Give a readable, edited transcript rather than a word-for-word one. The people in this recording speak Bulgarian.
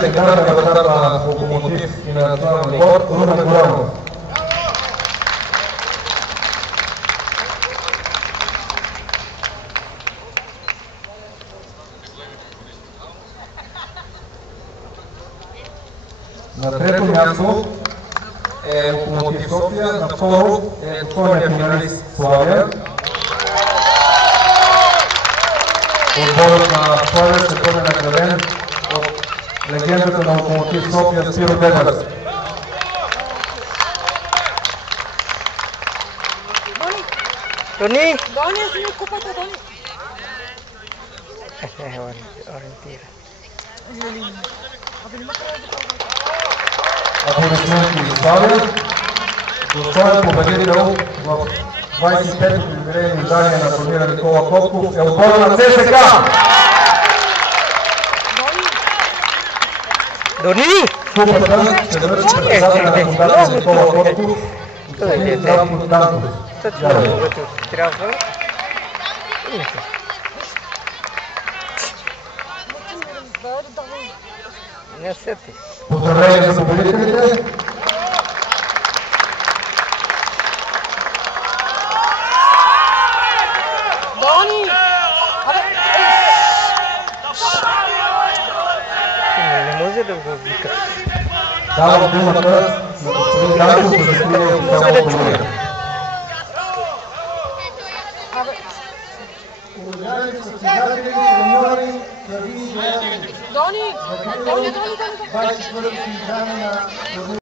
Секретар на Локомотив и на националния отбор Румен Горанов. На трето място е Локомотив София, на второ е достойният финалист Славия. Отборът на Славия ще бъде награден от легендата на Локомотив София Спиро Дебърс. Дони! Дони, си ми купата, Дони! Ориентира. Аплодисменти за Славия. Достоен победител в 25-то юбилейно издание на турнира Никола Котков е отборът на ЦСК! Дони! Купата ще връчи председателя на фундация Никола Котков господин Здравко Данков. Трябва. Не сети. Поздравления за победителите! Дони! Не може да го вика. Давам думата на господин Данков да закрие официално турнира. Уважаеми състезатели, треньори, съдии и гледатели, Дони! за 24-то издание на турнира